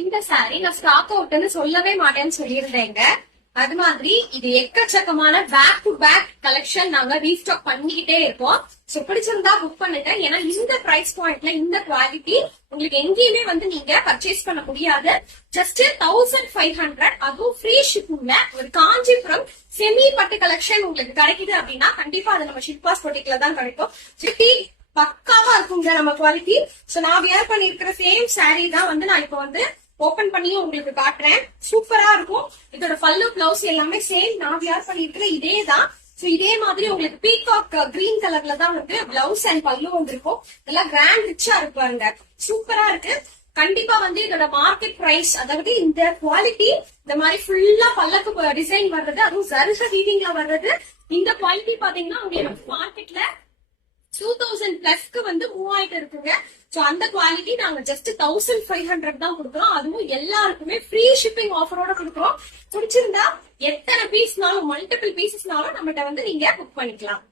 இந்த சாரி நான் ஸ்டாக் அவுட்னு சொல்லவே மாட்டேன்னு சொல்லியிருந்தேங்க. அது மாதிரி இது எக்கச்சக்கமான பேக் டு பேக் கலெக்ஷன் நாங்க ரீஸ்டாக் பண்ணிக்கிட்டே இருக்கோம். சோ பிடிச்சிருந்தா புக் பண்ணுங்க. ஏன்னா இந்த பிரைஸ் பாயிண்ட்ல இந்த குவாலிட்டி உங்களுக்கு எங்கேயுமே வந்து நீங்க பர்ச்சேஸ் பண்ண முடியாது. ஜஸ்ட் 1500, அதுவும் ஃப்ரீ ஷிப்பிங்ல ஒரு காஞ்சிபுரம் செமி பட்டு கலெக்ஷன் உங்களுக்கு கிடைக்குது அப்படின்னா கண்டிப்பா அது நம்ம ஷில்பாஸ் பொட்டிக்ல தான் கிடைக்கும். சிட்டி பக்காவா இருக்குங்க நம்ம குவாலிட்டி. சோ நான் வியர் பண்ணிருக்கிற சேம் சாரீ தான் வந்து நான் இப்ப வந்து ஓபன் பண்ணியும் உங்களுக்கு காட்டுறேன். சூப்பரா இருக்கும். இதோட பல்லு பிளவுஸ் எல்லாமே சேம் நான் வியர் பண்ணிருக்கிற இதே தான். சோ இதே மாதிரி உங்களுக்கு பீகாக் கிரீன் கலர்ல தான் வந்து பிளவுஸ் அண்ட் பல்லு வந்திருக்கும். இதெல்லாம் கிராண்ட் ரிச்சா இருப்பாங்க. சூப்பரா இருக்கு. கண்டிப்பா வந்து இதோட மார்க்கெட் பிரைஸ், அதாவது இந்த குவாலிட்டி இந்த மாதிரி ஃபுல்லா பல்லக்கு டிசைன் வர்றது, அதுவும் ஜரிஷா வீவிங்ல வர்றது, இந்த குவாலிட்டி பாத்தீங்கன்னா உங்களுக்கு மார்க்கெட்ல 2000 பிளஸ்க்கு வந்து மூவ் ஆயிட்டு இருக்குங்க. சோ அந்த குவாலிட்டி நாங்க ஜஸ்ட் 1500 தான் கொடுக்குறோம். அதுவும் எல்லாருக்குமே ஃப்ரீ ஷிப்பிங் ஆஃபரோட கொடுக்குறோம். பிடிச்சிருந்தா எத்தனை பீஸ்னாலும், மல்டிபிள் பீசஸ்னாலும் நம்மகிட்ட வந்து நீங்க புக் பண்ணிக்கலாம்.